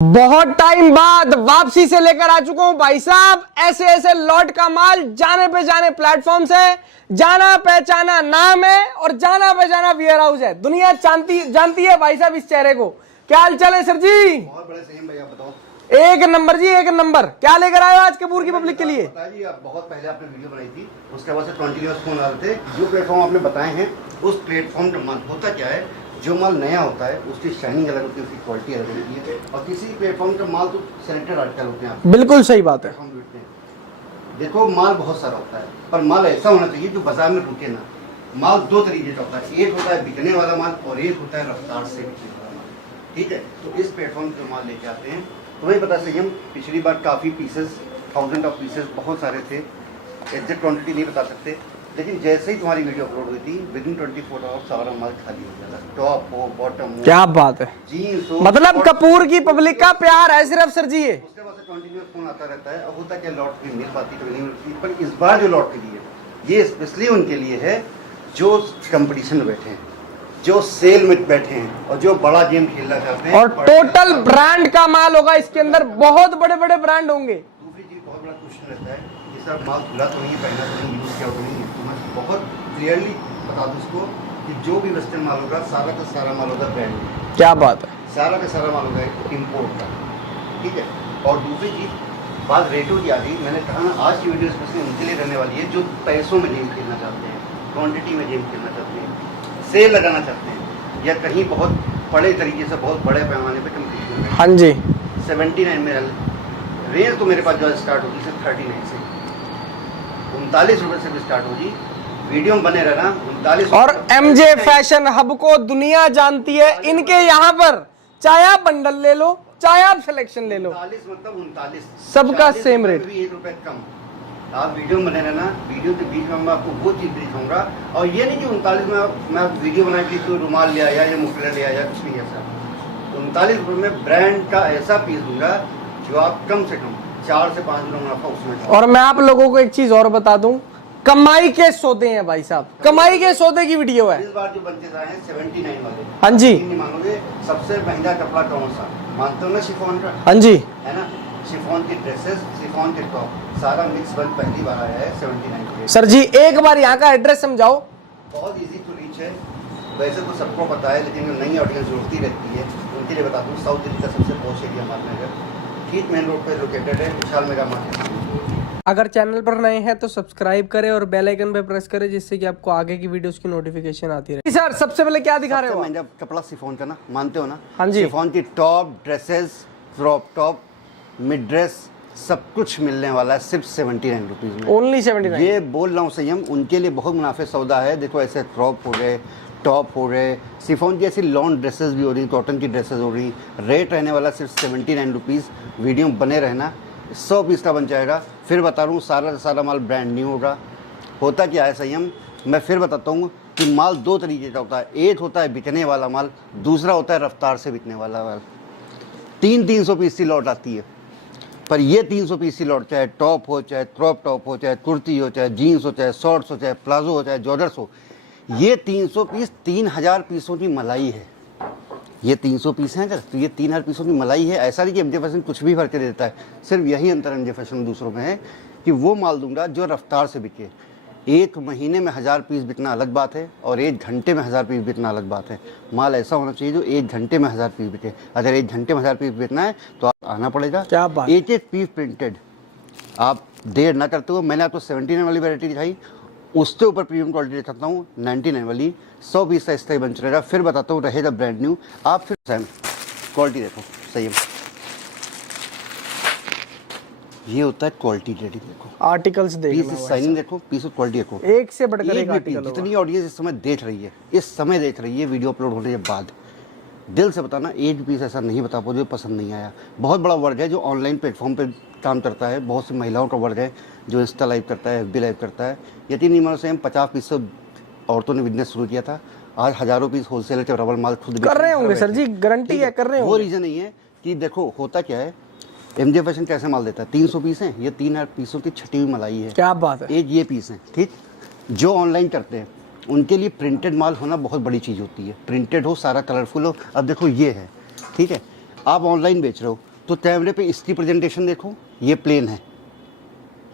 बहुत टाइम बाद वापसी से लेकर आ चुका हूं भाई साहब ऐसे ऐसे लॉट का माल, जाने पे जाने प्लेटफॉर्म से, जाना पहचाना नाम है और जाना पहचाना वेयर हाउस है। दुनिया जानती है भाई साहब इस चेहरे को। क्या हाल चाल है सर जी? बहुत बड़े सही भैया, बताओ। एक नंबर जी, एक नंबर। क्या लेकर आए हो आज कपूर की पब्लिक के लिए? जी, आप बहुत पहले आपने वीडियो बनाई थी, उसके बाद से कंटिन्यूअस फोन आ रहे थे। जो प्लेटफॉर्म आपने बताए हैं उस प्लेटफॉर्म का माल होता क्या है, जो माल नया होता है उसकी शाइनिंग अलग होती है, उसकी क्वालिटी अलग होती है। और किसी प्लेटफॉर्म का माल तो सेलेक्टेड आर्टिकल होते हैं। बिल्कुल सही बात है। हम बेचते हैं, देखो माल बहुत सारा होता है, पर माल ऐसा होना चाहिए जो बाजार में रुके ना। माल दो तरीके का होता है, एक होता है बिकने वाला माल और एक होता है रफ्तार से बिकने वाला माल। ठीक है, तो इस प्लेटफॉर्म से माल लेके आते हैं। तुम्हें पता सही, हम पिछली बार काफ़ी पीसेस, 1000 ऑफ पीसेस बहुत सारे थे, एग्जैक्ट क्वांटिटी नहीं बता सकते, लेकिन जैसे ही तुम्हारी वीडियो अपलोड हुई थी विदिन 24 आवर्स सारा माल खाली हो गया था। टॉप हो, बॉटम हो, क्या बात है, जीन्स हो, मतलब कपूर की पब्लिक का प्यार है सिर्फ सर जी ये। उसके बाद से कंटिन्यूअस फोन आता रहता है। अब होता क्या, लॉट भी मिल पाती कभी नहीं मिलती, पर इस बार जो लॉट मिली है ये स्पेशली उनके लिए है जो कंपटीशन में बैठे हैं, जो सेल में बैठे हैं और जो बड़ा गेम खेलना चाहते हैं। और टोटल ब्रांड का माल होगा इसके अंदर, बहुत बड़े बड़े ब्रांड होंगे। दूसरी चीज बहुत बड़ा क्वेश्चन रहता है कि सर माल धुला तो नहीं है, पहना तो नहीं, यूज किया तो नहीं है। तो मैं बहुत क्लियरली बता दूं उसको कि जो भी वेस्टर्न माल होगा सारा का सारा माल होगा ब्रांड, क्या बात है, सारा का सारा माल होगा इम्पोर्ट का। ठीक है, और दूसरी चीज बात रेटों की आ गई। मैंने कहा ना आज की वीडियो स्पेशली उनके लिए रहने वाली है जो पैसों में गेम खेलना चाहते हैं, क्वांटिटी में गेम खेलना चाहते हैं, सेल लगाना चाहते हैं, या कहीं बहुत बड़े तरीके से बहुत बड़े पैमाने पे कंपटीशन में। हाँ जी। 79 में रेंज तो मेरे पास जो स्टार्ट होगी सिर्फ 39 से, 39 रुपये से भी स्टार्ट होगी। वीडियो में बने रहना 39। और एमजे फैशन हब को दुनिया जानती है, इनके यहाँ पर चाहे आप बंडल ले लो चाहे आप सिलेक्शन ले लो, 39 मतलब 39 सबका सेम रेट। 1 रुपये कम। आप वीडियो में बने रहना, वीडियो के बीच में मैं आपको वो चीज़ दिखाऊंगा। और ये नहीं कि 39 में मैं वीडियो बना के तो रुमाल ले आया या मुफलर ले आया, कुछ नहीं ऐसा। 39 रुपये में ब्रांड का ऐसा पीस दूंगा जो आप कम से कम 4 से 5 गुना मुनाफा उसमें। और मैं आप लोगों को एक चीज और बता दूं, कमाई के सौदे हैं भाई साहब, कमाई के सौदे की वीडियो है। इस बार जो बनते जाए हैं 79 वाले। हाँ जी। नहीं मानोगे, सबसे महंगा कपड़ा कौन सा मानते हो ना? शिफॉन का। हाँ जी, है ना, शिफॉन की ड्रेसेस, शिफॉन के टॉप, सारा मिक्स बन पहली बार आया है 79 के। सर जी एक बार यहाँ का एड्रेस समझाओ। बहुत इजी टू रीच है, वैसे तो सबको पता है, लेकिन नई ऑडियंस जोड़ती रहती है उनके लिए बता दूँ। साउथ दिल्ली का सबसे पॉश एरिया मालनगर, ठीक मेन रोड पे लोकेटेड है, विशाल मेगा मार्केट। अगर चैनल पर नए हैं तो सब्सक्राइब करें और बेल आइकन पे प्रेस करें, जिससे कि आपको आगे की वीडियोस की नोटिफिकेशन आती रहे। सर सबसे पहले क्या दिखा रहे हो? महंगा कपड़ा शिफॉन का ना, मानते हो ना? हाँ जी। शिफॉन की top dresses, crop top, mid dress, सब कुछ मिलने वाला है सिर्फ 79 रुपीज में। ओनली 79। ये बोल रहा हूँ संयम, उनके लिए बहुत मुनाफे सौदा है। देखो ऐसे क्रॉप हो गए, टॉप हो गए, शिफॉन की ऐसी लॉन्ग ड्रेसेस भी हो रही, कॉटन की ड्रेसेस हो रही। रेट रहने वाला सिर्फ 79 रुपीज़। वीडियो में बने रहना, 100 पीस का बन जाएगा। फिर बता रहा हूँ सारा का सारा माल ब्रांड न्यू होगा। होता क्या है संयम, मैं फिर बताता हूँ कि माल दो तरीके का होता है, एक होता है बिकने वाला माल, दूसरा होता है रफ्तार से बिकने वाला माल। 300 पीस की लॉट आती है, पर ये 300 पीस की लॉट, चाहे टॉप हो, चाहे क्रॉप टॉप हो, चाहे कुर्ती हो, चाहे जीन्स हो, चाहे शॉर्ट्स हो, चाहे प्लाजो हो, चाहे जॉर्डर्स हो, ये 300 पीस 3000 पीसों की मलाई है। ये 300 पीस हैं अगर, तो ये 3000 पीसों की मलाई है। ऐसा नहीं कि एमजे फैशन कुछ भी भर के देता है, सिर्फ यही अंतर एमजे फैशन दूसरों में है कि वो माल दूंगा जो रफ्तार से बिके। एक महीने में 1000 पीस बिकना अलग बात है और 1 घंटे में 1000 पीस बिकना अलग बात है। माल ऐसा होना चाहिए जो 1 घंटे में 1000 पीस बिके। अगर 1 घंटे में 1000 पीस बिकना है तो आप आना पड़ेगा। क्या बात। एक पीस प्रिंटेड, आप देर ना करते हो। मैंने आपको 79 वाली वैरायटी दिखाई, उसके ऊपर प्रीमियम क्वालिटी दिखाता हूँ 99 वाली। 100 पीस का इस तरह बंच रहेगा। फिर बताता हूँ रहेगा ब्रांड न्यू। आप फिर सेम क्वालिटी देखो, सही है, ये होता है क्वालिटी रेटिंग। देखो आर्टिकल्स पीस देखो, साइनिंग देखो, पीस की क्वालिटी देखो, एक से बढ़कर एक भी आर्टिकल पीस। होगा। जितनी ऑडियंस इस समय देख रही है, इस समय देख रही है वीडियो अपलोड होने के बाद, दिल से बताना एक भी पीस ऐसा नहीं बता पाओ जो पसंद नहीं आया। बहुत बड़ा वर्ग है जो ऑनलाइन प्लेटफॉर्म पे काम करता है, बहुत सी महिलाओं का वर्ग है जो इंस्टा लाइव करता है, FB लाइव करता है। यकीन नहीं मानो से हम 50 पीस से औरतों ने बिजनेस शुरू किया था, आज हज़ारों पीस होलसेलर के बराबर माल खुद कर रहे होंगे सर जी, गारंटी है कर रहे वो होंगे। रीज़न नहीं है कि देखो होता क्या है, एमजे फैशन कैसे माल देता है। 300 पीस हैं, ये 3000 पीसों की छटी हुई मलाई है। क्या बात है। एक ये पीस है, ठीक। जो ऑनलाइन करते हैं उनके लिए प्रिंटेड माल होना बहुत बड़ी चीज़ होती है, प्रिंटेड हो, सारा कलरफुल हो। अब देखो ये है, ठीक है, आप ऑनलाइन बेच रहे हो, तो कैमरे पे इसकी प्रेजेंटेशन देखो, ये प्लेन है,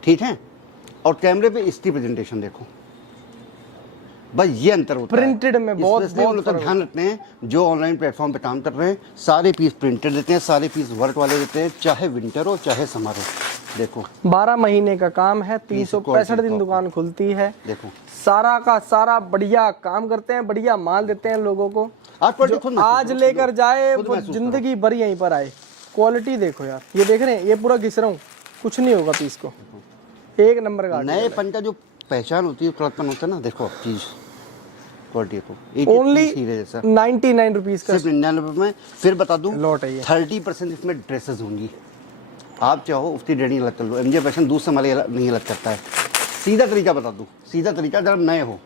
ठीक है, और कैमरे पे इसकी प्रेजेंटेशन देखो, बस ये अंतर होता प्रिंटेड में बहुत बहुत ध्यान रखते हैं। जो ऑनलाइन प्लेटफॉर्म पे काम कर रहे हैं सारे पीस प्रिंटेड देते हैं, सारे पीस वर्क वाले देते हैं, चाहे विंटर हो चाहे समर हो। देखो 12 महीने का काम है, 365 दिन दुकान खुलती है। देखो सारा का सारा बढ़िया काम करते हैं, बढ़िया माल देते हैं लोगों को। जो आज लेकर जाए वो जिंदगी भर यहीं पर आए। क्वालिटी देखो यार, ये देख रहे हैं, ये पूरा घिस रहा हूँ, कुछ नहीं होगा पीस को, एक नंबर का। नए पंचा जो पहचान होती है तुरंतपन होता है ना। देखो चीज क्वालिटी को ओनली 99 रुपीज का, सिर्फ 99 में। फिर बता दूं लॉट है ये। 30% इसमें ड्रेसेस होंगी, आप चाहो उसकी रेडिंग अलग कर लो। एमजे फैशन दूसरे वाले नहीं अलग करता है। सीधा तरीका बता दूं, सीधा तरीका, जब नए हो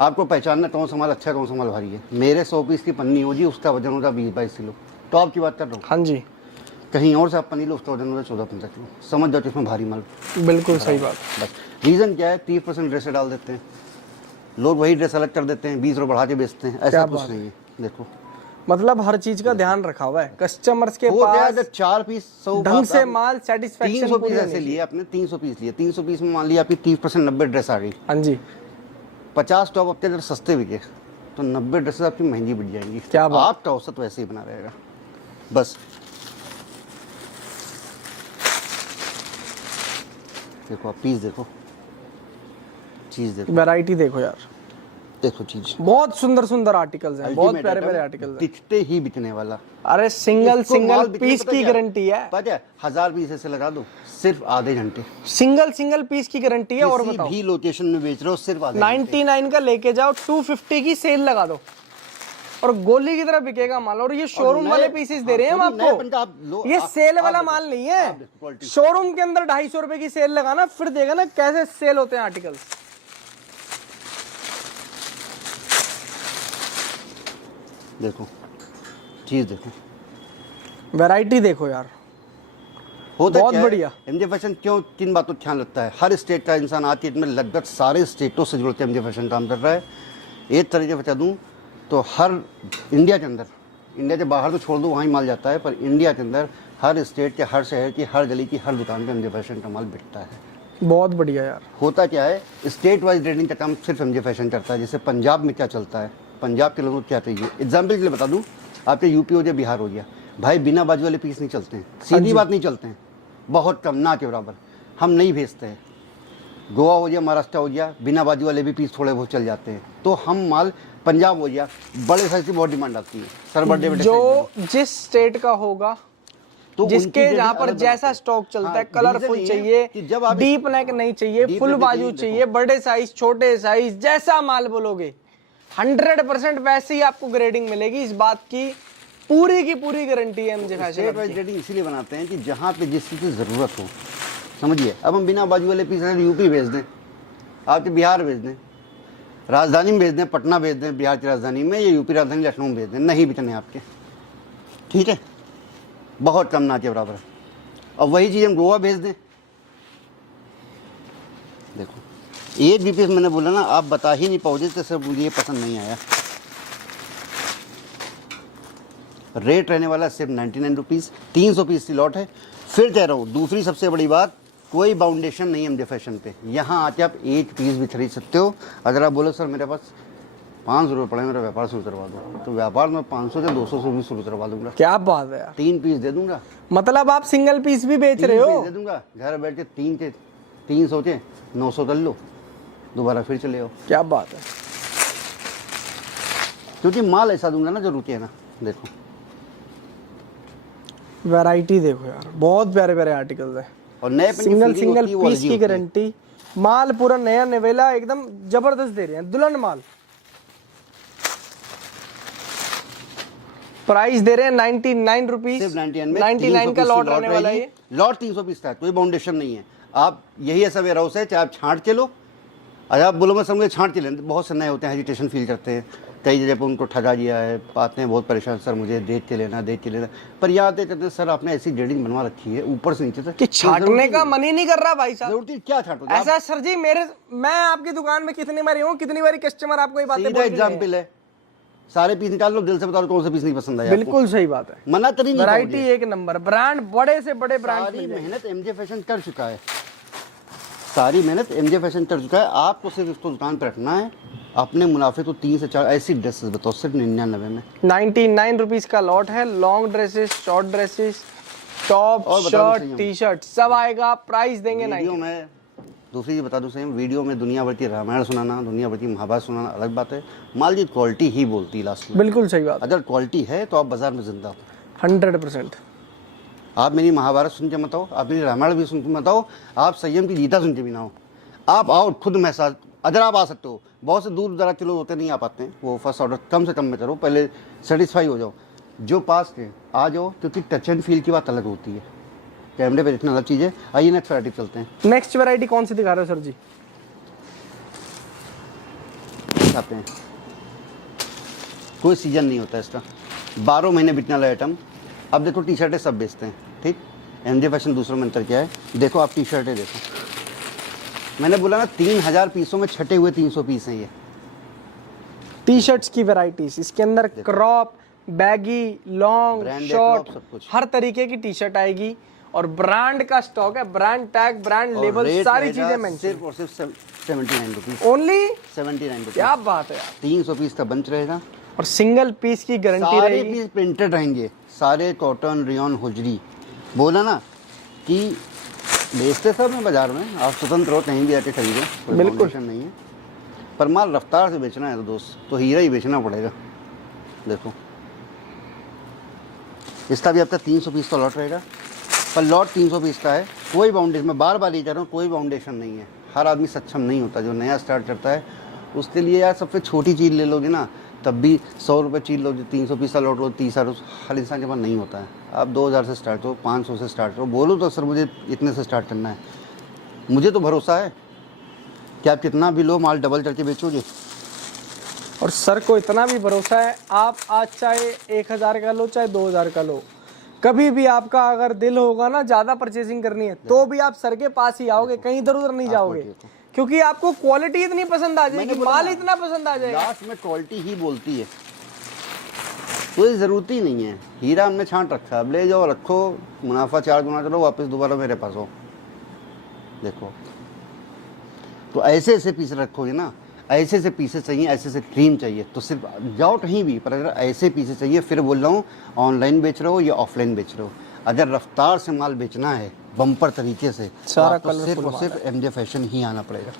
आपको पहचानना कौन सा माल अच्छा है कौन सा माल भारी है। मेरे 100 पीस की पन्नी होगी, उसका वजन होता 20-22 किलो, टॉप की बात कर रहा हूँ। हाँ जी, कहीं और से आप पन्नी लो, उसका वजन होता 14-15 किलो। समझ जाओ इसमें भारी माल। बिल्कुल सही बात। बस रीज़न क्या है, 30% ड्रेस डाल देते हैं लोग, वही ड्रेस अलग कर देते हैं, 20 रुपये बढ़ा के बेचते हैं। ऐसा कुछ नहीं है। देखो मतलब हर चीज का ध्यान रखा हुआ है कस्टमर्स के पास। 4 पीस 100 ढंग से माल, सेटिस्फेक्शन 300 पीस ऐसे लिए आपने, 300 पीस लिए, 300 पीस में मान लिया आपकी 30% 90 ड्रेस आ गई। हाँ जी, 50 टॉप आपके अगर सस्ते बिके तो 90 ड्रेसेस आपकी महंगी बिक जाएंगी। क्या बात। आपका औसत वैसे ही बना रहेगा। बस देखो आप पीस देखो, चीज देखो, वैरायटी देखो यार, देखो चीज, बहुत सुंदर सुंदर आर्टिकल्स हैं, बहुत प्यारे प्यारे आर्टिकल्स हैं। दिखते ही बिकने वाला। अरे सिंगल इसको माल बिकने पीस पता की क्या? गारंटी है। पता है 1000 पीस ऐसे लगा दो, सिर्फ आधे घंटे। सिंगल पीस की गारंटी है। और किसी बताओ, भी लोकेशन में बेच रहे हो सिर्फ आधे घंटे। 99 का लेके जाओ, 250 की सेल लगा दो और गोली की तरह बिकेगा माल। और ये शोरूम वाले पीसेस दे रहे हैं हम आपको, ये सेल वाला माल नहीं है। शोरूम के अंदर 250 रुपए की सेल लगाना, फिर देगा ना कैसे सेल होते हैं आर्टिकल्स। देखो चीज देखो, वैरायटी देखो यार, होता बहुत क्या है, बढ़िया। एमजे फैशन क्यों किन बातों का ध्यान रखता है। हर स्टेट का इंसान आज की डेट में लगभग सारे स्टेटों से जुड़ के एमजे फैशन काम कर रहा है। एक तरीके से बता दूं तो हर इंडिया के अंदर, इंडिया के बाहर तो छोड़ दो, वहाँ ही माल जाता है, पर इंडिया के अंदर हर स्टेट के, हर शहर की, हर गली की, हर दुकान पे एमजे फैशन का माल बिकता है। बहुत बढ़िया यार। होता क्या है, स्टेट वाइज रेटिंग का काम सिर्फ एमजे फैशन करता है। जैसे पंजाब में क्या चलता है, पंजाब के लोगों को क्या चाहिए। एग्जाम्पल के लिए बता दूं, आपके यूपी हो गया, बिहार हो गया, भाई बिना बाजू वाले पीस नहीं चलते हैं, सीधी बात नहीं चलते हैं, बहुत कम, ना के बराबर। हम नहीं भेजते हैं। गोवा हो गया, महाराष्ट्र हो गया, बिना बाजू वाले भी पीस थोड़े बहुत चल जाते हैं। तो हम माल, पंजाब हो गया, बड़े साइज की बहुत डिमांड आती है, सर बर्थडे में जो जिस स्टेट का होगा, तो जिसके जहाँ पर जैसा स्टॉक चलता है, कलरफुल चाहिए, डीप नेक नहीं चाहिए, फुल बाजू चाहिए, बड़े साइज, छोटे साइज, जैसा माल बोलोगे 100% वैसे ही आपको ग्रेडिंग मिलेगी। इस बात की पूरी गारंटी है MJ fashion. State wise rating इसीलिए बनाते हैं कि जहाँ पे जिस चीज़ की ज़रूरत हो, समझिए। अब हम बिना बाजू वाले पीस यूपी भेज दें, आपके बिहार भेज दें, राजधानी में भेज दें, पटना भेज दें, बिहार की राजधानी में, या यूपी राजधानी लखनऊ में भेज दें, नहीं बिकने आपके, ठीक है, बहुत कम, ना के बराबर। और वही चीज़ हम गोवा भेज दें, देखो एक भी पीस मैंने बोला ना, आप बता ही नहीं पाओगे तो सर मुझे ये पसंद नहीं आया। रेट रहने वाला सिर्फ 99 रुपीज़, 300 पीस की लॉट है। फिर कह रहा हूँ, दूसरी सबसे बड़ी बात, कोई बाउंडेशन नहीं है एमजे फैशन पे। यहाँ आके आप एक पीस भी खरीद सकते हो। अगर आप बोलो सर मेरे पास 500 रुपये पड़े, मेरा व्यापार शुरू करवा दो, तो व्यापार में 500 से 200 से भी शुरू करवा दूंगा। क्या बात है यार, 3 पीस दे दूंगा। मतलब आप सिंगल पीस भी बेच रहे हो? दे दूंगा, घर बैठ के 300 के 900 कर लो, दोबारा फिर चले आओ। क्या बात है, क्योंकि माल ऐसा दूंगा ना जो रुके ना। देखो वैरायटी देखो यार, बहुत प्यारे प्यारे आर्टिकल्स है। और नए सिंगल पीस की गारंटी, माल पूरा नया नवेला एकदम जबरदस्त दे रहे हैं, दुल्हन माल। प्राइस दे रहे हैं 99 रुपीज, सिर्फ 99 का लॉट रहने वाला है ये। लॉट 300 पीस का है, कोई बाउंडेशन नहीं है। आप यही ऐसा वेयर हाउस है, चाहे आप छांट के लो, अगर आप बोलो मैं समझे छांट के लें, बहुत से नए होते हैं, हेजिटेशन फील करते हैं, कई जगह पर उनको ठगा दिया है, आते हैं बहुत परेशान, सर मुझे देख के लेना, देख के लेना। पर यहाँ आते कहते हैं सर आपने ऐसी ग्रेडिंग बनवा रखी है ऊपर से नीचे तक कि छाटने का मन ही नहीं कर रहा भाई साहब। जरूरत क्या छाटो ऐसा सर जी, मैं आपकी दुकान में कितनी बारी हूँ, कितनी बारी कस्टमर आपको ये बातें बोल रहे हैं। एग्जाम्पल है, सारे पीस निकाल लो, दिल से बताओ कौन सा पीस नहीं पसंद आया आपको? बिल्कुल सही बात है, मना तरी नहीं वैरायटी करोगे। एक नंबर, ब्रांड बड़े से बड़े ब्रांड सारी मेहनत एमजे फैशन कर चुका है, सारी मेहनत एमजे फैशन कर चुका है। आपको सिर्फ इसको दुकान पर रखना है, अपने मुनाफे तो 3 से 4 ऐसी ड्रेसेस बताओ सिर्फ 99 में। 99 रुपीज का लॉट है। Long dresses, short dresses, top, और बता दो शर्ट, सही टी शर्ट सब आएगा। प्राइस देंगे वीडियो 90। में दूसरी चीज बता दूं सेम, वीडियो में दुनिया भर की रामायण सुनाना, दुनिया भर की महाभारत सुनाना अलग बात है, माल जी क्वालिटी ही बोलती है लास्ट में। बिल्कुल सही बात, अगर क्वालिटी है तो आप बाजार में जिंदा हो। 100%। आप मेरी महाभारत सुन के मत आओ, आप मेरी रामायण भी सुन के मत आओ, आप संयम की गीता सुन के भी ना हो। आप आओ खुद महसूस, अगर आप आ सकते हो। बहुत से दूर दराज के लोग होते नहीं आ पाते हैं, वो फर्स्ट ऑर्डर कम से कम में करो, पहले सेटिस्फाई हो जाओ। जो पास के आ जाओ, क्योंकि टच एंड फील की बात अलग होती है, कैमरे पे देखना अलग चीज़ है। आइए नेक्स्ट वैरायटी चलते हैं। नेक्स्ट वैरायटी कौन सी दिखा रहे हो सर जी? दिखाते हैं, कोई सीजन नहीं होता इसका, 12 महीने बिकने वाला आइटम। अब देखो टी शर्टें सब बेचते हैं, ठीक, एमजे फैशन दूसरों में अंतर क्या है, देखो आप टी शर्टें देखो, मैंने बोला ना 3000 पीसों में छटे हुए 300 पीस हैं ये। टी शर्ट्स की वैरायटीज, इसके अंदर crop, baggy, long, Branded short, crop, सब कुछ। हर तरीके की टी शर्ट आएगी और ब्रांड का स्टॉक है, ब्रांड टैग, ब्रांड और लेबल, रेट सारी रहेगा चीजें मेंशन। सिर्फ और सिर्फ 79 रुपीज़, ओनली 79 रुपीज़। क्या बात है यार। 300 पीस का बंच रहेगा, और सिंगल पीस की गारंटी सारे रहेगी। पीस प्रिंटेड रहेंगे, सारे कॉटन, रियॉन, हुजरी। बोला ना कि बेचते सब हैं बाजार में, आप स्वतंत्र हो, कहीं भी आके खरीदो, कोई बिल्कुल। फाउंडेशन नहीं है। पर माल रफ्तार से बेचना है तो दोस्त, तो हीरा ही बेचना पड़ेगा। देखो इसका भी अब तक 300 पीस का लॉट रहेगा, पर लॉट 300 पीस का है, कोई बाउंडेशन, मैं बार बार ये कह रहा हूँ, कोई बाउंडेशन नहीं है। हर आदमी सक्षम नहीं होता, जो नया स्टार्ट करता है उसके लिए यार सबसे छोटी चीज़ ले लोगे ना, तब भी 100 रुपये चीज़ लो, 300 पीस का लॉट लो, 30 हर इंसान के पास नहीं होता है। आप 2000 से स्टार्ट हो, 500 से स्टार्ट हो, बोलो तो सर मुझे इतने से स्टार्ट करना है, मुझे तो भरोसा है कि आप कितना भी लो माल डबल करके बेचोगे। और सर को इतना भी भरोसा है, आप आज चाहे 1000 का लो, चाहे 2000 का लो, कभी भी आपका अगर दिल होगा ना ज़्यादा परचेसिंग करनी है, तो भी आप सर के पास ही आओगे, कहीं इधर उधर नहीं जाओगे, क्योंकि आपको क्वालिटी इतनी पसंद आ जाएगी, माल इतना पसंद आ जाएगा। लास्ट में क्वालिटी ही बोलती है, कोई ज़रूरत ही नहीं है। हीरा हमने छांट रखा है, अब ले जाओ, रखो, मुनाफा 4 गुना करो, वापस दोबारा मेरे पास हो। देखो तो ऐसे ऐसे पीस रखोगे ना, ऐसे ऐसे पीसेस चाहिए, ऐसे ऐसे क्रीम चाहिए, तो सिर्फ जाओ कहीं भी, पर अगर ऐसे पीसेस चाहिए, फिर बोल रहा हूँ ऑनलाइन बेच रहे हो या ऑफलाइन बेच रहे हो, अगर रफ्तार से माल बेचना है बम्पर तरीके से, सारा तो सिर्फ colourful और सिर्फ एमजे फैशन ही आना पड़ेगा।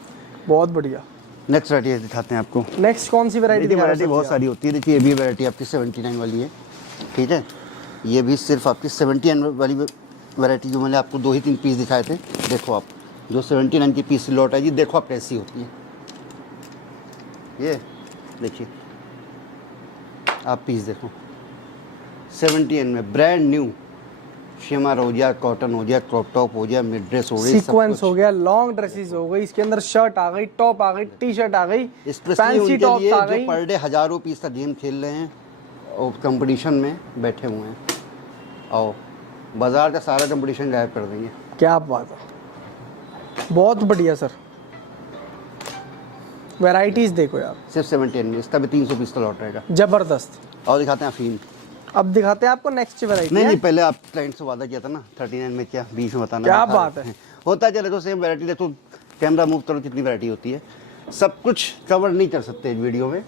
बहुत बढ़िया। नेक्स्ट वैरायटी दिखाते हैं आपको। नेक्स्ट कौन सी वैरायटी? देखिए वैरायटी बहुत सारी होती है। देखिए ये भी वैरायटी आपकी 79 वाली है, ठीक है, ये भी सिर्फ आपकी 79 वाली वैरायटी, जो मैंने आपको 2 ही 3 पीस दिखाए थे, देखो आप जो 79 की पीस लौट है जी, देखो आप कैसी होती है, ये देखिए आप पीस देखो 79 में ब्रांड न्यू, शिमर हो गया, कॉटन हो गया, क्रॉप टॉप हो गया, मिड ड्रेस हो गई, सीक्वेंस हो गया, लॉन्ग ड्रेसेस हो गई, इसके अंदर शर्ट आ गई, टॉप आ गई, टी शर्ट आ गई, स्पेशली फैंसी उनके टॉप्स लिए आ जो गई। पर डे हजारों पीस का गेम खेल रहे हैं और कंपटीशन में बैठे हुए हैं। आओ बाजार का सारा कंपटीशन गायब कर देंगे। क्या बात है, बहुत बढ़िया सर। वैरायटीज देखो यार, सिर्फ 79 में, इसका भी 300 पीस का लॉट रहेगा। जबरदस्त। और दिखाते हैं अफीम। अब दिखाते हैं आपको नेक्स्ट वैरायटी। नहीं, पहले आप क्लाइंट से वादा किया था ना 39 में, क्या 20 में बताना। क्या दिखा बात देते है। हैं। होता है, चले तो सेम वैरायटी देखो, कैमरा मूव करो, कितनी वैरायटी होती है। सब कुछ कवर नहीं कर सकते इस वीडियो में।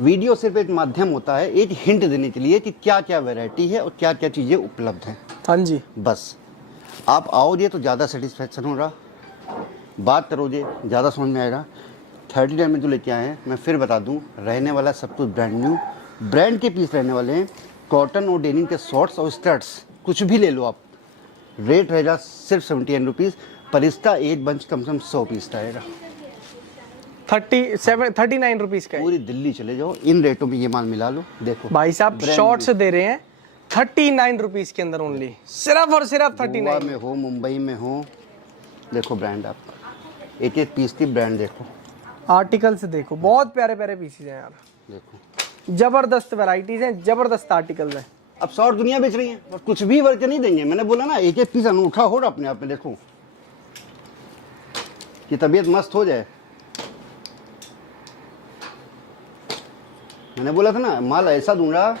वीडियो सिर्फ एक माध्यम होता है, एक हिंट देने के लिए कि क्या क्या वैरायटी है और क्या क्या चीज़ें उपलब्ध हैं। हाँ जी, बस आप आओगे तो ज़्यादा सेटिस्फैक्शन होगा, बात करोगे ज़्यादा समझ में आएगा। 39 में जो लेके आए हैं, मैं फिर बता दूं, रहने वाला सब कुछ ब्रांड न्यू, ब्रांड के पीस रहने वाले हैं। कॉटन और डेनिम के शॉर्ट्स और स्कर्ट्स कुछ भी ले लो आप, रेट रहेगा सिर्फ 79 रुपीज़, पर इसका एक बंच कम से कम 100 पीस का आएगा। 39 रुपीज का है। पूरी दिल्ली चले जाओ, इन रेटों में ये माल मिला लो। देखो भाई साहब brand शॉर्ट new। से दे रहे हैं 39 रुपीज के अंदर ओनली, सिर्फ और सिर्फ गोवा 39 में हो, मुंबई में हो, देखो ब्रांड आप एक एक पीस की ब्रांड देखो, आर्टिकल से देखो, बहुत प्यारे प्यारे पीसेज हैं यार, देखो जबरदस्त वैरायटीज हैं, जबरदस्त आर्टिकल्स हैं। अब शॉर्ट दुनिया बेच रही है और कुछ भी वर्क नहीं देंगे। मैंने बोला ना, एक एक पीस अनूठा हो रहा अपने आप में, देखो कि तबीयत मस्त हो जाए। मैंने बोला था ना, माल ऐसा दूंगा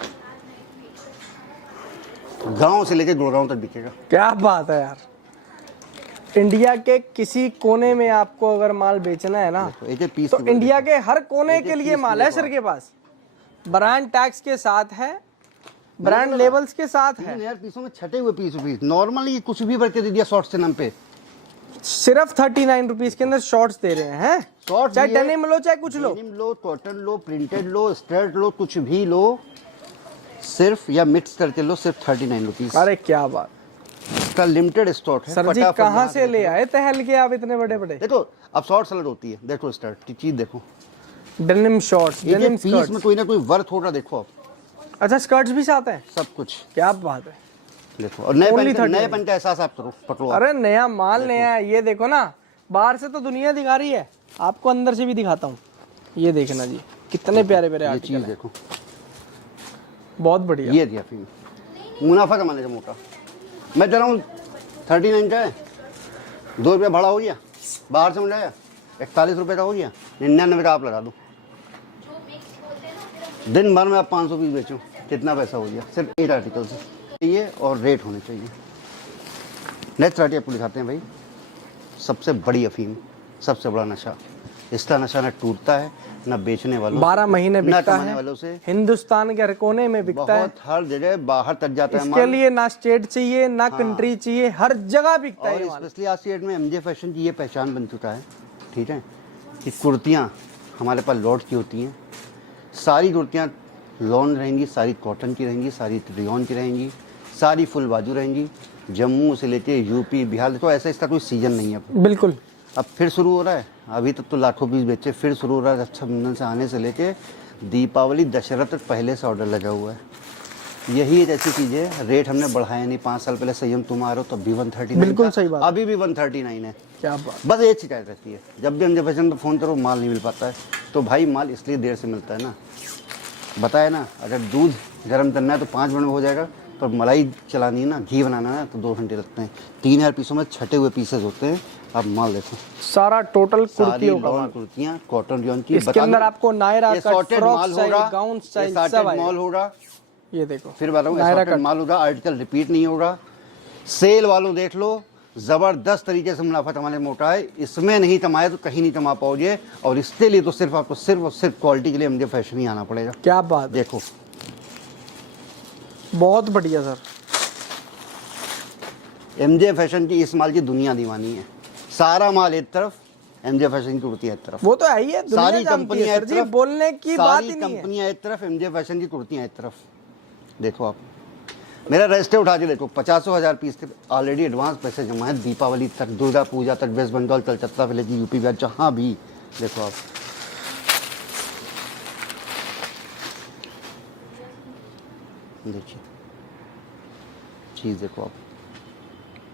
गांव से लेके गुड़गांव तक बिकेगा। क्या बात है यार, इंडिया के किसी कोने में आपको अगर माल बेचना है ना, तो एक एक पीस तो की इंडिया के हर कोने एक-एक के लिए पीस माल की है देखो सर के पास। ब्रांड टैक्स के साथ है, ब्रांड लेबल्स के साथ है। 3000 पीसों में छटे हुए पीस नॉर्मली कुछ भी भर के दे दिया शॉर्ट्स के नाम पे। सिर्फ 39 रुपीज के अंदर शॉर्ट्स दे रहे हैं। शॉर्ट्स चाहे भी है, डेनिम लो चाहे कुछ लो, डेनिम लो, कॉटन लो, प्रिंटेड लो, स्टर्ट लो, कुछ भी लो, सिर्फ या मिक्स करके लो, सिर्फ 39 रुपीज। अरे क्या बात इसका लिमिटेड स्टॉक है। सर जी, फटाफट कहाँ यहाँ से ले आए टहल के आप इतने बड़े बड़े? देखो अब शॉर्ट सलट होती है, देखो स्टर्ट की चीज देखो, डेनिम शॉर्ट्स, एक डेनिम एक पीस में स्कर्ट्स। कोई ना कोई वर्थ हो रहा, देखो आप अच्छा, स्कर्ट्स भी साथ हैं? सब कुछ क्या बात है। देखो। और नए Only पहन 39 का एहसास आप करो, पकड़ो आप। अरे नया माल नया है, ये देखो ना, बाहर से तो दुनिया दिखा रही है, आपको अंदर से भी दिखाता हूँ। ये देखना जी, कितने प्यारे प्यारे ये आर्टिकल चीज हैं। देखो, बहुत बढ़िया। ये दिया फिर मुनाफा कमाने का मौका। मैं कह रहा हूँ 39 का है, 2 रुपया भाड़ा हो गया, बाहर से मिल जाएगा 41 रुपये का हो गया, 99 का आप लगा दो। दिन भर में आप 500 पीस बेचो, कितना पैसा हो गया सिर्फ 8 आर्टिकल से। चाहिए और रेट होने चाहिए। नेक्स्ट आर्टिकल आपको दिखाते हैं भाई, सबसे बड़ी अफीम, सबसे बड़ा नशा। इसका नशा न टूटता है, न बेचने वालों 12 महीने न बिकता कमाने है, वालों से। हिंदुस्तान के हर कोने में बिकता है। बहुत हर जगह बाहर तक जाता है इसके माल। लिए ना स्टेट चाहिए ना कंट्री चाहिए, हर जगह बिकता है और ये माल। स्पेशली आज की डेट में एमजे फैशन की ये पहचान बन चुका है, ठीक है, कि कुर्तियाँ हमारे पास लॉट की होती हैं। सारी कुर्तियाँ लॉन रहेंगी, सारी कॉटन की रहेंगी, सारी रियॉन की रहेंगी, सारी फुल बाजू रहेंगी। जम्मू से लेके यूपी बिहार, तो ऐसा इसका कोई सीजन नहीं है। बिल्कुल। अब फिर शुरू हो रहा है, अभी तक तो लाखों पीस बेचे, फिर शुरू हो रहा है रक्षाबंधन से आने से लेके दीपावली दशहरा तक पहले से ऑर्डर लगा हुआ है। यही एक ऐसी चीज़ है, रेट हमने बढ़ाया नहीं। 5 साल पहले संयम तुम आ रहे हो तब भी 139 बिल्कुल था, सही बात। अभी भी 139 है। क्या बात। बस एक शिकायत रहती है, जब भी हमने फैशन पर फ़ोन करो माल नहीं मिल पाता है। तो भाई माल इसलिए देर से मिलता है ना, बताया ना, अगर दूध गर्म करना है तो 5 मिनट में हो जाएगा, पर मलाई चलानी है ना, घी बनाना है ना, तो 2 घंटे लगते हैं। 3000 पीसों में छटे हुए पीसेज होते हैं। आप माल देखो, सारा टोटल सारी कुर्तियों का लॉन माल। कुर्तियाँ कॉटन रियॉन की। इसके बता अंदर दूं, आपको नायरा ये कट, sorted फ्रॉक माल स्टाइल, होगा, गाउन ये स्टाइल sorted सब आएगा। माल होगा। ये देखो, फिर बताऊँ, नायरा sorted कट। माल होगा, आर्टिकल रिपीट नहीं होगा। सेल वालों देख लो, ज़बरदस्त तरीके से मुनाफा कमाने का मौका है। इसमें नहीं कमाए तो कहीं नहीं कमा पाओगे, और इसके लिए तो सिर्फ आपको सिर्फ और सिर्फ क्वालिटी के लिए मुझे फैशन ही आना पड़ेगा। क्या बात है, देखो बहुत बढ़िया सर। एमजे फैशन की इस माल की दुनिया दीवानी है। सारा माल एक तरफ, एमजे फैशन की कुर्ती एक तरफ। वो तो है ही है, दुनिया सारी जानती है कंपनियां सर एक जी, तरफ, बोलने की बात सारी ही नहीं है। कंपनियां एक तरफ, एमजे फैशन की कुर्तियां एक तरफ। देखो आप मेरा रजिस्टर उठा के देखो, 50,000 पीस के ऑलरेडी एडवांस पैसे जमा है। दीपावली तक, दुर्गा पूजा तक, वेस्ट बंगाल, कलकत्ता से लेकर यूपी बिहार, जहाँ भी देखो आप। देखिए चीज देखो आप,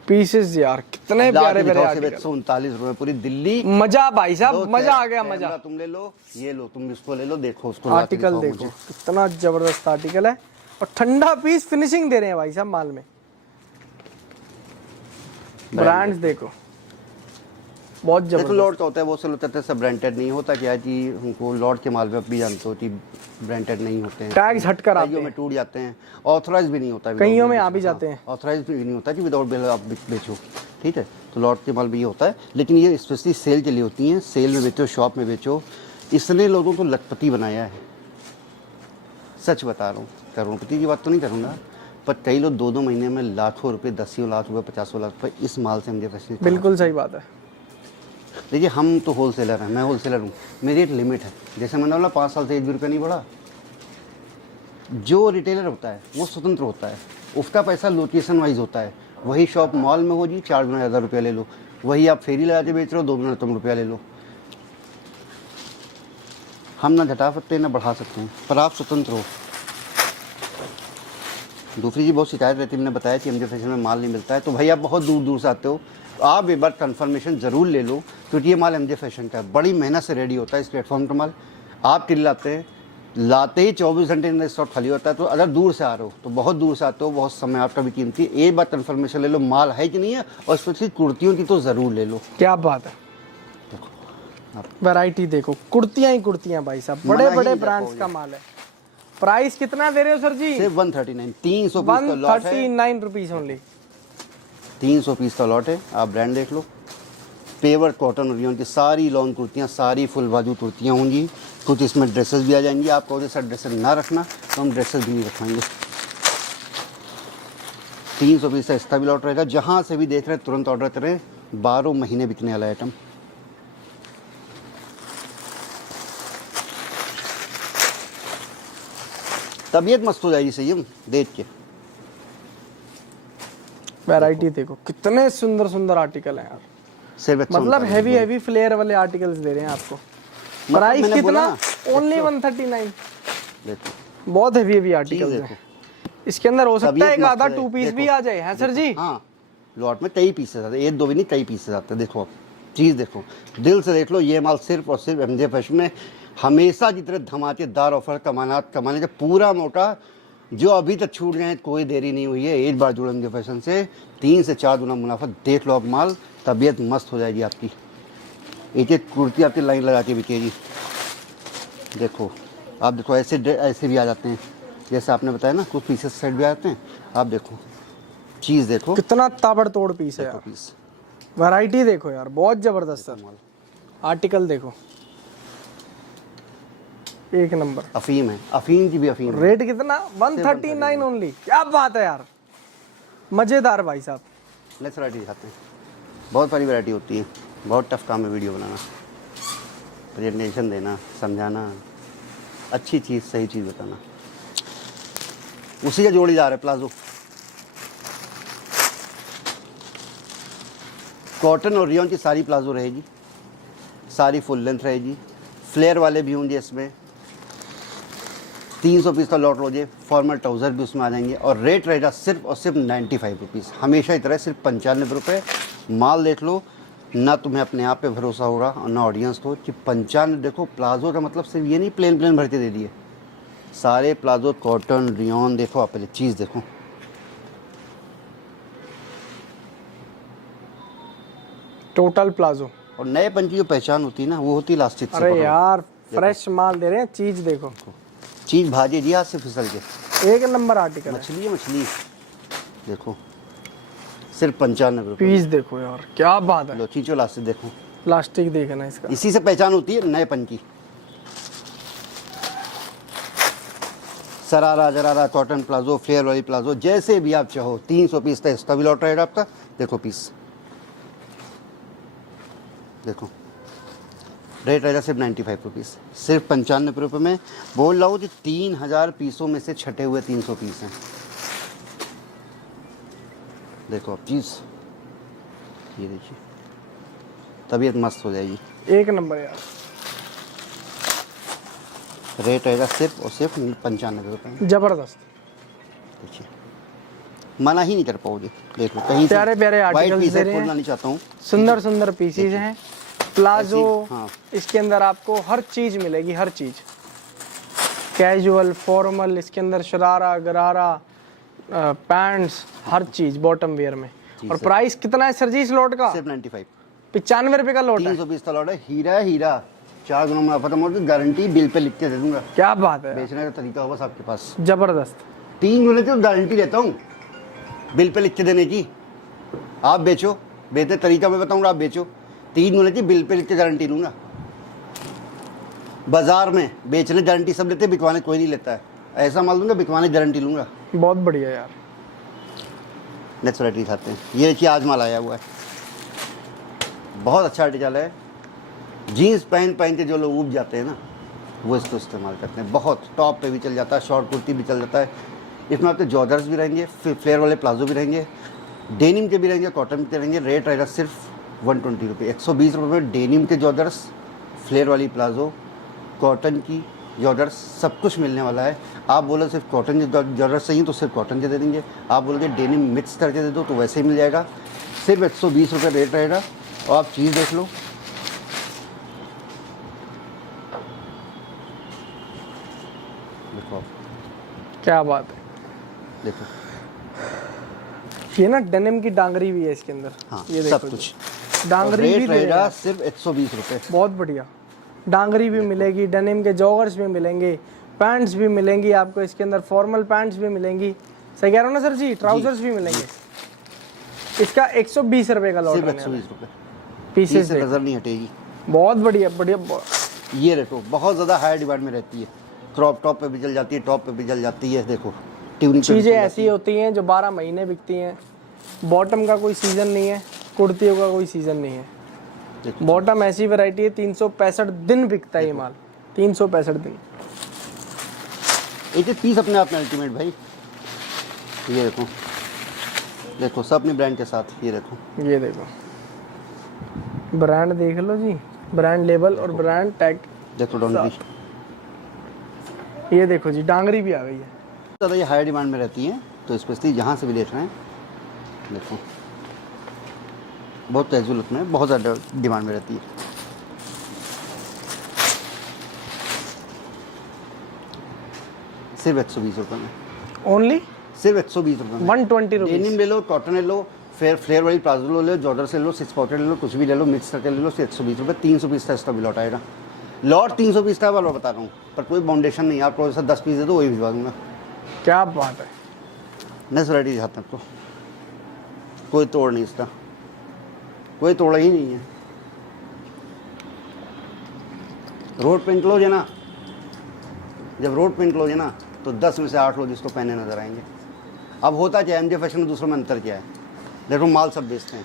पीसेस यार कितने प्यारे प्यारे आर्टिकल। 139 रुपए पूरी दिल्ली। मजा भाई साहब, लो, मजा आ गया, कैमरा मजा। तुम ले लो, ये लो, तुम इसको ले लो, देखो उसको आर्टिकल लाके देखो, दिखाओ कितना जबरदस्त आर्टिकल है, और ठंडा पीस फिनिशिंग दे रहे हैं भाई साहब माल में। ब्रांड्स देखो, बहुत देखो जबरदस्त। लॉर्ड का होता है, वो से लोग सब ब्रांडेड नहीं होता। क्या है कि उनको लॉर्ड के माल में भी जानते हो कि ब्रांडेड नहीं होते हैं, टैग्स हटकर आते कईयों में हैं, टूट जाते हैं, ऑथराइज भी नहीं होता है, कईयों में आ भी जाते हैं। ऑथराइज भी नहीं होता कि विदाउट बिल आप बेचो, ठीक है। तो लॉर्ड के माल भी ये होता है, लेकिन ये स्पेशली सेल के लिए होती हैं। सेल में बेचो, शॉप में बेचो। इसने लोगों को लखपति बनाया है, सच बता रहा हूँ। करोड़पति की बात तो नहीं करूँगा, पर कई लोग 2-2 महीने में लाखों रुपए, 10 लाख रुपए, 50 लाख रुपए इस माल से मुझे फैशन। बिल्कुल सही बात है। देखिए हम तो होलसेलर हैं, मैं होलसेलर हूँ, मेरी एक लिमिट है। जैसे मैंने बोला 5 साल से 1 भी रुपया नहीं बढ़ा। जो रिटेलर होता है वो स्वतंत्र होता है, उसका पैसा लोकेशन वाइज होता है। वही शॉप मॉल में होगी, 4 गुना ज़्यादा रुपया ले लो। वही आप फेरी लगा के बेच रहे हो, 2 गुना कम रुपया ले लो। हम ना घटा सकते हैं ना बढ़ा सकते हैं, पर आप स्वतंत्र हो। दूसरी चीज़, बहुत शिकायत रहती है, मैंने बताया कि एमजे फैशन में माल नहीं मिलता है। तो भाई आप बहुत दूर दूर से आते हो, आप एक बार कंफर्मेशन ज़रूर ले लो, क्योंकि ये माल एमजे फैशन का है। बड़ी मेहनत से रेडी होता है इस प्लेटफॉर्म का माल। आप लाते हैं, लाते ही 24 घंटे अंदर स्टॉक खाली होता है। तो अगर दूर से आ रहे हो तो बहुत दूर से आते हो, बहुत समय आपका भी कीमती है। एक बार कंफर्मेशन ले लो माल है कि नहीं है, और स्पेशली कुर्तियों की तो ज़रूर ले लो। क्या बात है, देखो वैरायटी देखो, कुर्तियां ही कुर्तियां भाई साहब, बड़े मना ही बड़े नहीं कर ब्रांड्स पाओगे। का माल है। प्राइस कितना दे रहे हो सर जी? सिर्फ 139, 300 पीस का लॉट है, 139 रुपीज ओनली। 300 पीस का लॉट है। आप ब्रांड देख लो, पेवर कॉटन और रियोन की सारी लॉन कुर्तियाँ, सारी फुल बाजू कुर्तियाँ होंगी। कुछ इसमें ड्रेसेस भी आ जाएंगी। आप कहोगे सर ड्रेसेस ना रखना, तो हम ड्रेसेस भी नहीं रखवाएंगे। 300 पीस का इसका भी लॉट रहेगा। जहाँ से भी देख रहे हैं तुरंत ऑर्डर करें, 12 महीने बिकने वाला आइटम। तबीयत मस्त हो जाएगी सही हम देख के। वैरायटी देखो, कितने सुंदर सुंदर आर्टिकल हैं यार। सिर्फ मतलब हैवी फ्लेयर वाले आर्टिकल्स दे रहे हैं आपको। प्राइस मैंने बोला कितना? ना, ओनली 139। देखो बहुत हैवी आर्टिकल्स देखो, हैं। इसके अंदर हो सकता है एक तबीयत आधा मस्त 2 पीस देखो, भी आ जाए, है सर जी? हाँ, लॉट में कई पीसेस आते हैं, एक दो भी नहीं, कई पीसेस आते हैं। देखो आप चीज़ देखो, दिल से देख लो। ये माल सिर्फ और सिर्फ एमजे फैशन में हमेशा की तरह धमाकेदार ऑफर कमाने का पूरा मोटा, जो अभी तक छूट गए हैं, कोई देरी नहीं हुई है। एक बार जुड़ो एमजे फैशन से, 3 से 4 गुना मुनाफा। देख लो आप माल, तबीयत मस्त हो जाएगी आपकी। एक एक कुर्ती आपकी लाइन लगा के बिकेगी। देखो आप देखो, ऐसे भी आ जाते हैं, जैसे आपने बताया ना, कुछ पीसेस साइड भी आ जाते हैं। आप देखो चीज़ देखो, कितना ताबड़तोड़ पीस है यार। पीस वैरायटी देखो यार, बहुत जबरदस्त सर। आर्टिकल देखो, एक नंबर। अफीम है, अफीम की भी अफीम है। रेट कितना? 139 ओनली। क्या बात है यार, मजेदार भाई साहब। नेक्स्ट वैरायटी दिखाते हैं। बहुत सारी वैरायटी होती है, बहुत टफ काम है वीडियो बनाना, प्रेजेंटेशन देना, समझाना, अच्छी चीज़ सही चीज़ बताना। उसी का जोड़ीदार है प्लाजो। कॉटन और रियोन की सारी प्लाजो रहेगी, सारी फुल लेंथ रहेगी। फ्लेयर वाले भी होंगे इसमें। 300 पीस का लॉट लोगे, फॉर्मल ट्राउज़र भी उसमें आ जाएंगे। और रेट रहेगा सिर्फ और सिर्फ 95 रुपीज़। हमेशा की तरह सिर्फ 95 रुपये। माल देख लो, ना तुम्हें अपने आप पे भरोसा होगा और ना ऑडियंस को, कि 95। देखो प्लाजो का मतलब सिर्फ ये नहीं प्लेन भर के दे दिए, सारे प्लाजो कॉटन रियोन। देखो आप पहले चीज़ देखो, टोटल प्लाजो। और नए पंची जो पहचान होती है ना, वो होती है इलास्टिक से। अरे पकड़ो, यार फ्रेश माल दे रहे हैं। चीज देखो, चीज़ भाजी जी हाथ से फिसल के। एक नंबर आर्टिकल है। मछली है मछली। देखो सिर्फ 95 रुपये। पीस देखो यार, क्या बात है। लो चीचो इलास्टिक देखो, प्लास्टिक देखना इसका। इसी से पहचान होती है नए पन की। सरारा जरारा कॉटन प्लाजो, फ्लेयर वाली प्लाजो, जैसे भी आप चाहो। 300 पीस का इसका भी लॉट रहेगा आपका। देखो पीस देखो, रेट रहेगा सिर्फ 95 रुपीज़। सिर्फ 95 रुपये में बोल रहा हूँ कि 3000 पीसों में से छटे हुए 300 पीस हैं। देखो आप चीज़, ये देखिए, तबीयत मस्त हो जाएगी। एक नंबर यार। रेट रहेगा सिर्फ और सिर्फ 95 रुपये। जबरदस्त। देखिए मना ही नहीं कर पाओगे। देख लो कहीं प्यारे प्यारे आर्टिकल्स पीस दे रहे खोलना हैं। नहीं चाहता हूँ। सुंदर सुंदर पीसीज हैं। प्लाजो, हाँ। इसके अंदर आपको हर चीज मिलेगी, हर चीज। कैजुअल, फॉर्मल, इसके अंदर शरारा, गरारा, पैंट्स, हर चीज बॉटम वेयर में। और प्राइस कितना है सर जी इस लॉट का? सिर्फ 95। 95 रुपए का लॉट है। 300 पीस का लॉट है। हीरा है हीरा, 4 गुना मुनाफा। तो गारंटी बिल पे लिख के दे दूंगा। क्या बात है, बेचने का तरीका होगा आपके पास। जबरदस्त। 3 गुने की गारंटी देता हूँ बिल पे लिख के देने की। आप बेचो, बेचने तरीका मैं बताऊंगा, आप बेचो। 3 गुने की बिल पे लिख के गारंटी दूंगा। बाजार में बेचने गारंटी सब लेते हैं, बिकवाने कोई नहीं लेता है। ऐसा माल दूंगा, बिकवाने गारंटी लूंगा। बहुत बढ़िया यार। नेक्स्ट वैरायटी खाते हैं। ये देखिए आज माल आया हुआ है, बहुत अच्छा आर्टिकल है। जीन्स पहन के जो लोग उब जाते हैं ना, वो इसको इस्तेमाल करते हैं। बहुत टॉप पे भी चल जाता है, शॉर्ट कुर्ती भी चल जाता है। इसमें आपके जॉर्जर्स भी रहेंगे, फ्लेयर वाले प्लाजो भी रहेंगे, डेनिम के भी रहेंगे, कॉटन के रहेंगे। रेट रहेगा सिर्फ 120 रुपये। 120 रुपये में डेनिम के जॉर्जर्स, फ्लेयर वाली प्लाजो, कॉटन की जॉर्जर्स, सब कुछ मिलने वाला है। आप बोलो सिर्फ कॉटन के जॉर्जर्स चाहिए तो सिर्फ कॉटन के दे देंगे। आप बोलोगे डेनिम मिक्स करके दे दो तो वैसे ही मिल जाएगा। सिर्फ 120 रुपये रेट रहेगा। और आप चीज़ देख लो, देखो आप, क्या बात है। देखो ये ना डेनिम की डांगरी भी है इसके अंदर। हाँ, ये देखो सब कुछ। डांगरी भी रेट दे रहे रहेगा हैं। सिर्फ 120 रुपये। बहुत बढ़िया। डांगरी भी मिलेगी, डेनिम के जॉगर्स भी मिलेंगे, पैंट्स भी मिलेंगी आपको इसके अंदर, फॉर्मल पैंट्स भी मिलेंगी, सही कह रहा हूँ ना सर जी? ट्राउजर्स भी मिलेंगे। इसका 120 रुपए का लॉट सिर्फ है, 120 रुपये, पीसेस से नजर नहीं हटेगी। बहुत बढ़िया बढ़िया। ये देखो बहुत ज़्यादा हाई डिमांड में रहती है, क्रॉप टॉप पे भी चल जाती है, टॉप पे भी चल जाती है। देखो ट्यूनिक चीज़ें ऐसी होती हैं जो 12 महीने बिकती हैं। बॉटम का कोई सीज़न नहीं है, कुर्तियों का कोई सीज़न नहीं है। देखो बॉटम ऐसी वैरायटी है 365 दिन बिकता है ये माल, 365 दिन। एक एक पीस अपने आप में अल्टीमेट भाई। ये देखो, देखो सब अपने ब्रांड के साथ। ये देखो, ये देखो ब्रांड देख लो जी, ब्रांड लेबल और ब्रांड टैग। देखो डोंगी, ये देखो जी डांगरी भी आ गई है। ज़्यादा ये हाई डिमांड में रहती है, तो स्पेशली जहाँ से भी देख रहे हैं देखो बहुत कैजुअल लुक में बहुत ज़्यादा डिमांड में रहती है। सिर्फ 120 रुपये में, ओनली सिर्फ 120 रुपये में। 120 रुपीज। डेनिम ले लो, कॉटन ले लो, फिर फ्लेयर वाली प्लाजो ले लो, जॉर्डर से ले लो, 6 पॉकेट ले लो, कुछ भी ले लो, मिक्स करके ले लो, सिर्फ 120 रुपये। 300 पीस का इसका भी लौट आएगा। लॉट 300 पीस का वाला बता रहा हूँ, पर कोई बाउंडेशन नहीं। आपको जैसा 10 पीस दे दो वही भिजवा दूँगा। क्या बात है। नेक्स्ट वैरायटी दिखाते हैं आपको, कोई तोड़ नहीं इसका, कोई तोड़ा ही नहीं है। रोड प्रिंट लोगे ना, जब रोड प्रिंट लोगे ना तो 10 में से 8 लोग इसको पहने नजर आएंगे। अब होता क्या है, एमजे फैशन में दूसरों में अंतर क्या है? देखो माल सब बेचते हैं,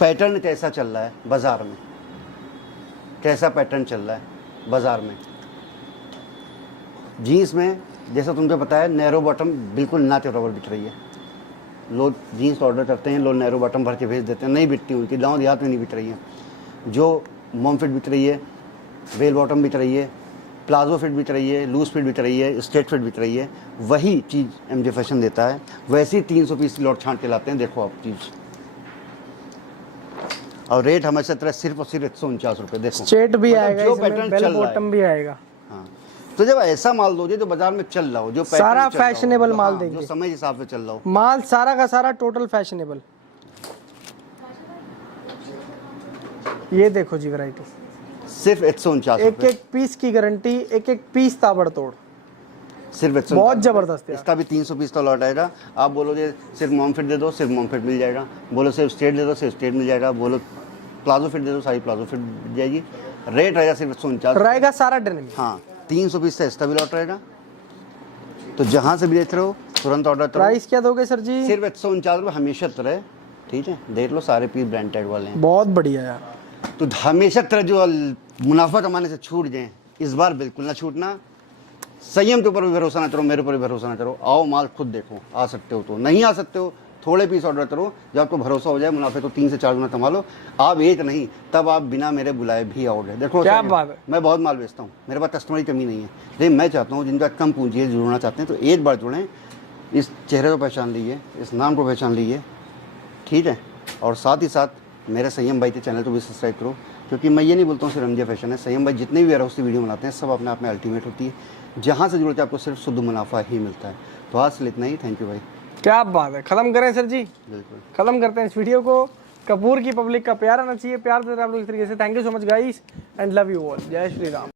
पैटर्न कैसा चल रहा है बाजार में, कैसा पैटर्न चल रहा है बाजार में। जीन्स में जैसा तुमको पता है नैरो बॉटम बिल्कुल ना चौरावर बिक रही है। लोग जीन्स ऑर्डर करते हैं, लोग नैरो बॉटम भर के भेज देते हैं, नहीं बिकती उनकी, गाँव देहात में नहीं बिक रही है। जो मॉम फिट बिक रही है, वेल बॉटम बिक रही है, प्लाजो फिट बिक रही है, लूज फिट बिक रही है, स्ट्रेट फिट बिक रही है, वही चीज़ एमजे फैशन देता है। वैसे ही 300 पीस लॉट छांट के लाते हैं। देखो आप चीज़, और रेट हमेशा तरह सिर्फ और सिर्फ 149 रुपये। देखो स्ट्रेट भी आएगा, जो इसमें पैटर्न बेल चल रहा बॉटम है। भी आएगा। हाँ, तो जब ऐसा माल दोगे जो बाजार में चल रहा हो, जो पैटर्न सारा चल रहा हो, फैशनेबल जो- माल हाँ, देंगे। जो समय के हिसाब से चल रहा हो, माल सारा का सारा टोटल फैशनेबल। ये देखो जी वैरायटी, सिर्फ 149 एक रुपये। एक पीस की गारंटी, एक एक पीस ताबड़तोड़, सिर्फ 149। बहुत जबरदस्त है। इसका भी 300 पीस का लॉट आएगा। आप बोलोगे सिर्फ मॉम फिट दे दो, सिर्फ मॉम फिट मिल जाएगा। बोलो सिर्फ स्ट्रेट दे दो, सिर्फ स्ट्रेट मिल जाएगा। बोलो प्लाजो फिट दे दो, सारी प्लाजो फिट मिल जाएगी। रेट रहेगा सिर्फ 149 रहेगा सारा डेनिम। हाँ, 300 पीस का इसका भी लॉट रहेगा। तो जहाँ से भी देख रहे हो तुरंत ऑर्डर करो। प्राइस क्या दोगे सर जी? सिर्फ 149 रुपये हमेशा तरह। ठीक है, देख लो सारे पीस ब्रांडेड वाले हैं। बहुत बढ़िया यार। तो हमेशा तरह जो मुनाफा कमाने से छूट जाए, इस बार बिल्कुल ना छूटना। संयम के ऊपर भी भरोसा ना करो, मेरे ऊपर भी भरोसा ना करो। आओ माल खुद देखो, आ सकते हो तो, नहीं आ सकते हो थोड़े पीस ऑर्डर करो। जब आपको भरोसा हो जाए मुनाफे तो 3 से 4 गुना कमा लो। आप एक नहीं, तब आप बिना मेरे बुलाए भी आओगे। देखो क्या संयम, बात है। मैं बहुत माल बेचता हूँ, मेरे पास कस्टमर की कमी नहीं है। लेकिन मैं चाहता हूँ जिनका कम पूंजी है, जुड़ना चाहते हैं, तो एक बार जुड़ें। इस चेहरे को पहचान लीजिए, इस नाम को पहचान लीजिए। ठीक है, और साथ ही साथ मेरे संयम भाई के चैनल को भी सब्सक्राइब करो, क्योंकि मैं ये नहीं बोलता हूँ सिर्फ एमजे फैशन है। संयम भाई जितने भी वेयर हाउस की वीडियो बनाते हैं सब अपने आप में अल्टीमेट होती है। जहाँ से जुड़ते आपको सिर्फ शुद्ध मुनाफा ही मिलता है। तो आज से इतना ही। थैंक यू भाई। क्या बात है, खत्म करें सर जी? बिल्कुल खत्म करते हैं इस वीडियो को। कपूर की पब्लिक का प्यार आना चाहिए, प्यार देते हैं आप लोग इस तरीके से। Thank you so much guys and love you all. जय श्री राम।